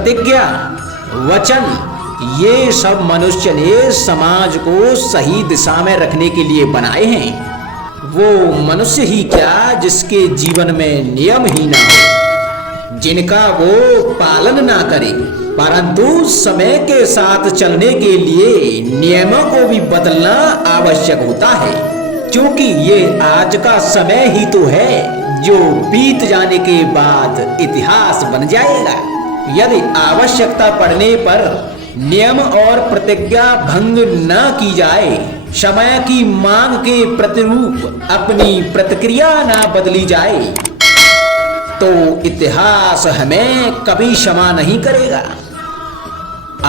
प्रतिज्ञा, वचन, ये सब मनुष्य ने समाज को सही दिशा में रखने के लिए बनाए हैं। वो मनुष्य ही क्या जिसके जीवन में नियम ही ना हो, जिनका वो पालन ना करे, परंतु समय के साथ चलने के लिए नियमों को भी बदलना आवश्यक होता है, क्योंकि ये आज का समय ही तो है जो बीत जाने के बाद इतिहास बन जाएगा। यदि आवश्यकता पड़ने पर नियम और प्रतिज्ञा भंग न की जाए, समय की मांग के प्रतिरूप अपनी प्रतिक्रिया न बदली जाए, तो इतिहास हमें कभी क्षमा नहीं करेगा।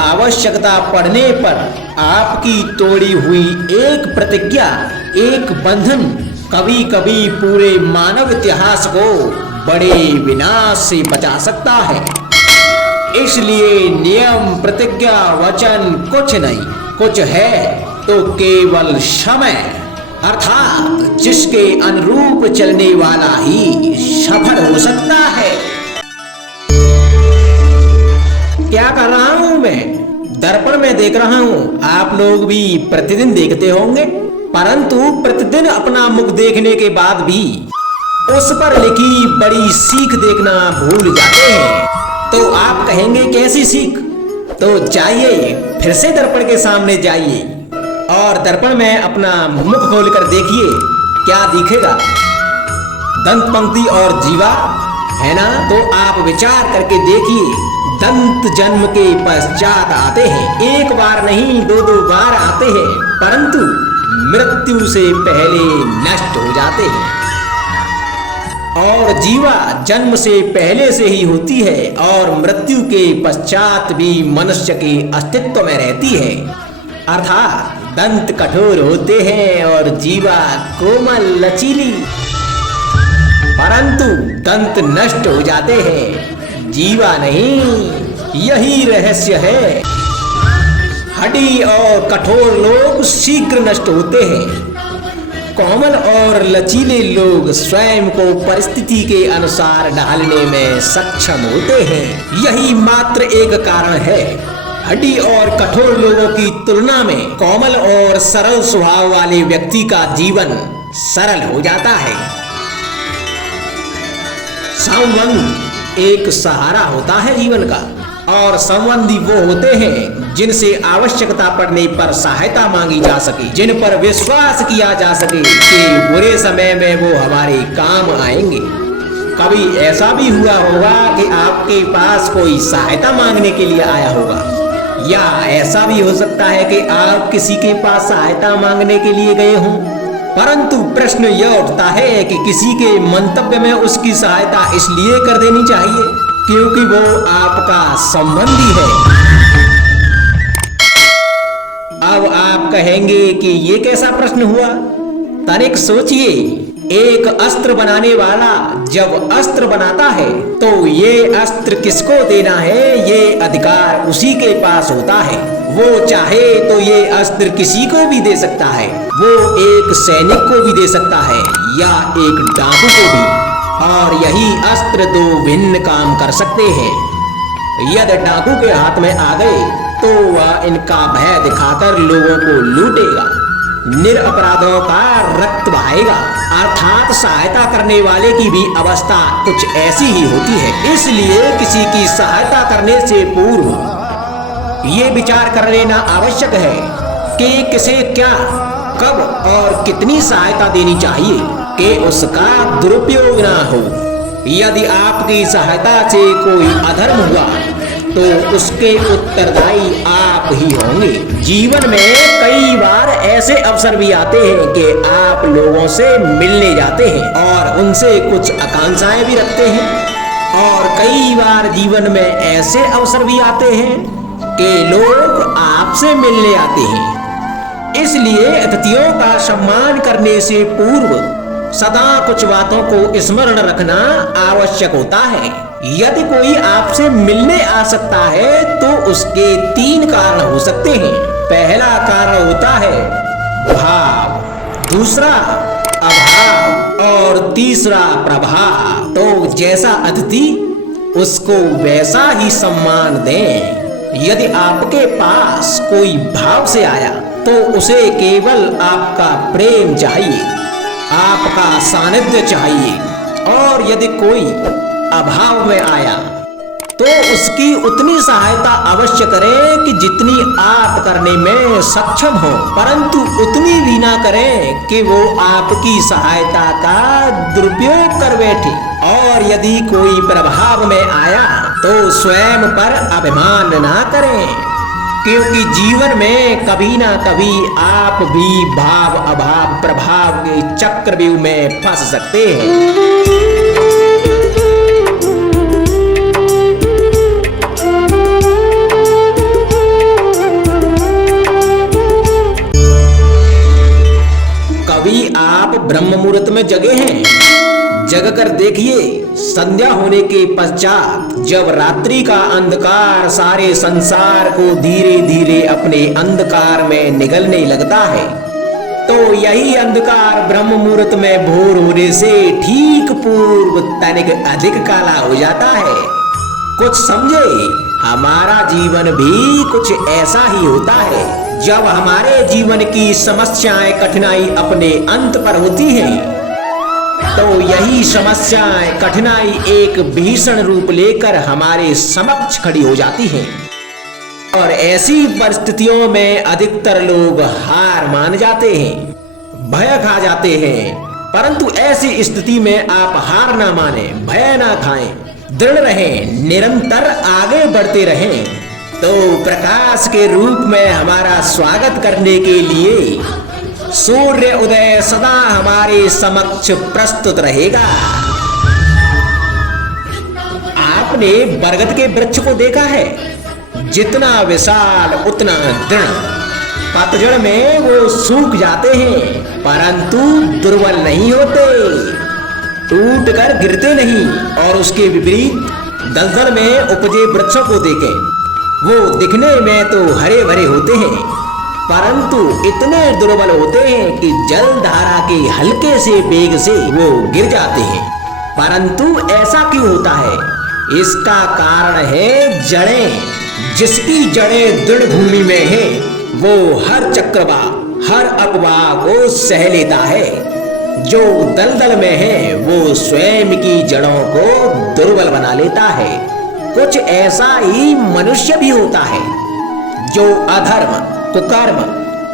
आवश्यकता पड़ने पर आपकी तोड़ी हुई एक प्रतिज्ञा, एक बंधन कभी कभी पूरे मानव इतिहास को बड़े विनाश से बचा सकता है। इसलिए नियम, प्रतिज्ञा, वचन कुछ नहीं, कुछ है तो केवल समय, अर्थात जिसके अनुरूप चलने वाला ही सफल हो सकता है। क्या कर रहा हूं मैं? दर्पण में देख रहा हूं। आप लोग भी प्रतिदिन देखते होंगे, परंतु प्रतिदिन अपना मुख देखने के बाद भी उस पर लिखी बड़ी सीख देखना भूल जाते हैं। तो आप कहेंगे कैसी सीख? तो जाइए, फिर से दर्पण के सामने जाइए और दर्पण में अपना मुख खोलकर देखिए, क्या दिखेगा? दंत पंक्ति और जीवा है ना? तो आप विचार करके देखिए, दंत जन्म के पश्चात आते हैं, एक बार नहीं दो दो बार आते हैं, परंतु मृत्यु से पहले नष्ट हो जाते हैं। और जीवा जन्म से पहले से ही होती है और मृत्यु के पश्चात भी मनुष्य के अस्तित्व में रहती है। अर्थात दंत कठोर होते हैं और जीवा कोमल लचीली, परंतु दंत नष्ट हो जाते हैं, जीवा नहीं। यही रहस्य है। हड्डी और कठोर लोग शीघ्र नष्ट होते हैं, कोमल और लचीले लोग स्वयं को परिस्थिति के अनुसार ढालने में सक्षम होते हैं। यही मात्र एक कारण है। हड्डी और कठोर लोगों की तुलना में कोमल और सरल स्वभाव वाले व्यक्ति का जीवन सरल हो जाता है। संबंध एक सहारा होता है जीवन का, और संबंधी वो होते हैं जिनसे आवश्यकता पड़ने पर सहायता मांगी जा सके, जिन पर विश्वास किया जा सके कि बुरे समय में वो हमारे काम आएंगे। कभी ऐसा भी हुआ होगा कि आपके पास कोई सहायता मांगने के लिए आया होगा, या ऐसा भी हो सकता है कि आप किसी के पास सहायता मांगने के लिए गए हों, परंतु प्रश्न यह उठता है कि किसी के मंतव्य में उसकी सहायता इसलिए कर देनी चाहिए क्योंकि वो आपका संबंधी है। अब आप कहेंगे कि ये कैसा प्रश्न हुआ? तनिक सोचिए, एक अस्त्र बनाने वाला जब अस्त्र बनाता है तो ये अस्त्र किसको देना है, ये अधिकार उसी के पास होता है। वो चाहे तो ये अस्त्र किसी को भी दे सकता है, वो एक सैनिक को भी दे सकता है या एक डाकू को भी, और यही अस्त्र दो भिन्न काम कर सकते हैं। यदि डाकू के हाथ में आ गए तो वह इनका भय दिखाकर लोगों को लूटेगा, निरपराधों का रक्त बहाएगा, अर्थात सहायता करने वाले की भी अवस्था कुछ ऐसी ही होती है। इसलिए किसी की सहायता करने से पूर्व ये विचार कर लेना आवश्यक है कि किसे क्या, कब और कितनी सहायता देनी चाहिए कि उसका दुरुपयोग ना हो। यदि आपकी सहायता से कोई अधर्म हुआ तो उसके उत्तरदायी आप ही होंगे। जीवन में कई बार ऐसे अवसर भी आते हैं कि आप लोगों से मिलने जाते हैं और उनसे कुछ आकांक्षाएं भी रखते हैं, और कई बार जीवन में ऐसे अवसर भी आते हैं कि लोग आपसे मिलने आते हैं। इसलिए अतिथियों का सम्मान करने से पूर्व सदा कुछ बातों को स्मरण रखना आवश्यक होता है। यदि कोई आपसे मिलने आ सकता है तो उसके 3 कारण हो सकते हैं। पहला कारण होता है भाव, दूसरा अभाव और तीसरा प्रभाव। तो जैसा अतिथि उसको वैसा ही सम्मान दें। यदि आपके पास कोई भाव से आया तो उसे केवल आपका प्रेम चाहिए, आपका सानिध्य चाहिए। और यदि कोई अभाव में आया तो उसकी उतनी सहायता अवश्य करें कि जितनी आप करने में सक्षम हो, परंतु उतनी भी ना करें कि वो आपकी सहायता का दुरुपयोग कर बैठे। और यदि कोई प्रभाव में आया तो स्वयं पर अभिमान ना करें, क्योंकि जीवन में कभी ना कभी आप भी भाव अभाव प्रभाव के चक्रव्यूह में फंस सकते हैं। कभी आप ब्रह्म मुहूर्त में जगे हैं? जगकर देखिए, संध्या होने के पश्चात जब रात्रि का अंधकार सारे संसार को धीरे धीरे अपने अंधकार में निगलने लगता है, तो यही अंधकार ब्रह्म मुहूर्त में भोर होने से ठीक पूर्व तनिक अधिक काला हो जाता है। कुछ समझे, हमारा जीवन भी कुछ ऐसा ही होता है। जब हमारे जीवन की समस्याएं कठिनाई अपने अंत पर होती हैं, तो यही समस्याएं कठिनाई एक भीषण रूप लेकर हमारे समक्ष खड़ी हो जाती हैं। और ऐसी परिस्थितियों में अधिकतर लोग हार मान जाते हैं, भय खा जाते हैं। परंतु ऐसी स्थिति में आप हार ना माने, भय ना खाएं, दृढ़ रहें, निरंतर आगे बढ़ते रहें। तो प्रकाश के रूप में हमारा स्वागत करने के लिए सूर्य उदय सदा हमारे समक्ष प्रस्तुत रहेगा। आपने बरगद के वृक्ष को देखा है? जितना विशाल उतना दृढ़। पतझड़ में वो सूख जाते हैं, परंतु दुर्बल नहीं होते, टूट कर गिरते नहीं। और उसके विपरीत दलदल में उपजे वृक्षों को देखें, वो दिखने में तो हरे भरे होते हैं, परंतु इतने दुर्बल होते हैं कि जल धारा के हल्के से वेग से वो गिर जाते हैं। परंतु ऐसा क्यों होता है? इसका कारण है जड़ें। जिसकी जड़ें दृढ़ भूमि में है, वो हर चक्रवात हर अफवाह को सह लेता है। जो दलदल में है, वो स्वयं की जड़ों को दुर्बल बना लेता है। कुछ ऐसा ही मनुष्य भी होता है, जो अधर्म कुकर्म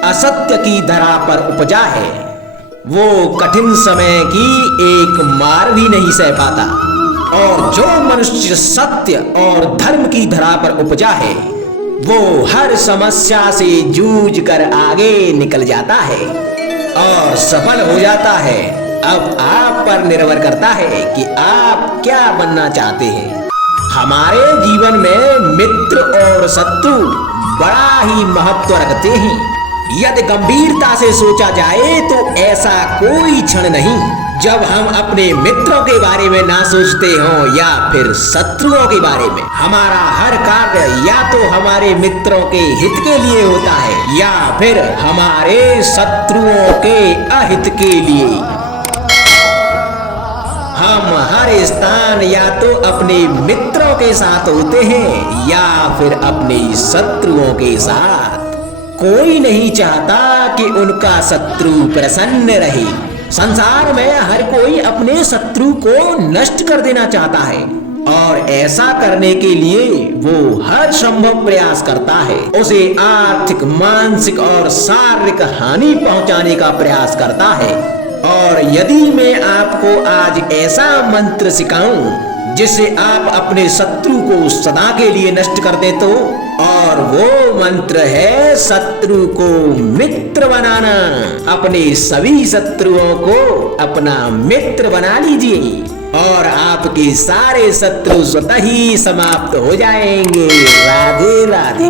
असत्य की धरा पर उपजा है। वो कठिन समय की एक मार भी नहीं सह पाता। और जो मनुष्य सत्य और धर्म की धरा पर उपजा है, वो हर समस्या से जूझ कर आगे निकल जाता है और सफल हो जाता है। अब आप पर निर्भर करता है कि आप क्या बनना चाहते हैं। हमारे जीवन में मित्र और शत्रु बड़ा ही महत्व रखते हैं। यदि गंभीरता से सोचा जाए तो ऐसा कोई क्षण नहीं जब हम अपने मित्रों के बारे में ना सोचते हों या फिर शत्रुओं के बारे में। हमारा हर कार्य या तो हमारे मित्रों के हित के लिए होता है या फिर हमारे शत्रुओं के अहित के लिए। हम हर स्थान या तो अपने मित्रों के साथ होते हैं या फिर अपने शत्रुओं के साथ। कोई नहीं चाहता कि उनका शत्रु प्रसन्न रहे। संसार में हर कोई अपने शत्रु को नष्ट कर देना चाहता है और ऐसा करने के लिए वो हर संभव प्रयास करता है। उसे आर्थिक, मानसिक और शारीरिक हानि पहुंचाने का प्रयास करता है। और यदि मैं आपको आज ऐसा मंत्र सिखाऊं जिससे आप अपने शत्रु को सदा के लिए नष्ट कर दे तो, और वो मंत्र है शत्रु को मित्र बनाना। अपने सभी शत्रुओं को अपना मित्र बना लीजिए और आपके सारे शत्रु स्वतः ही समाप्त हो जाएंगे। राधे राधे।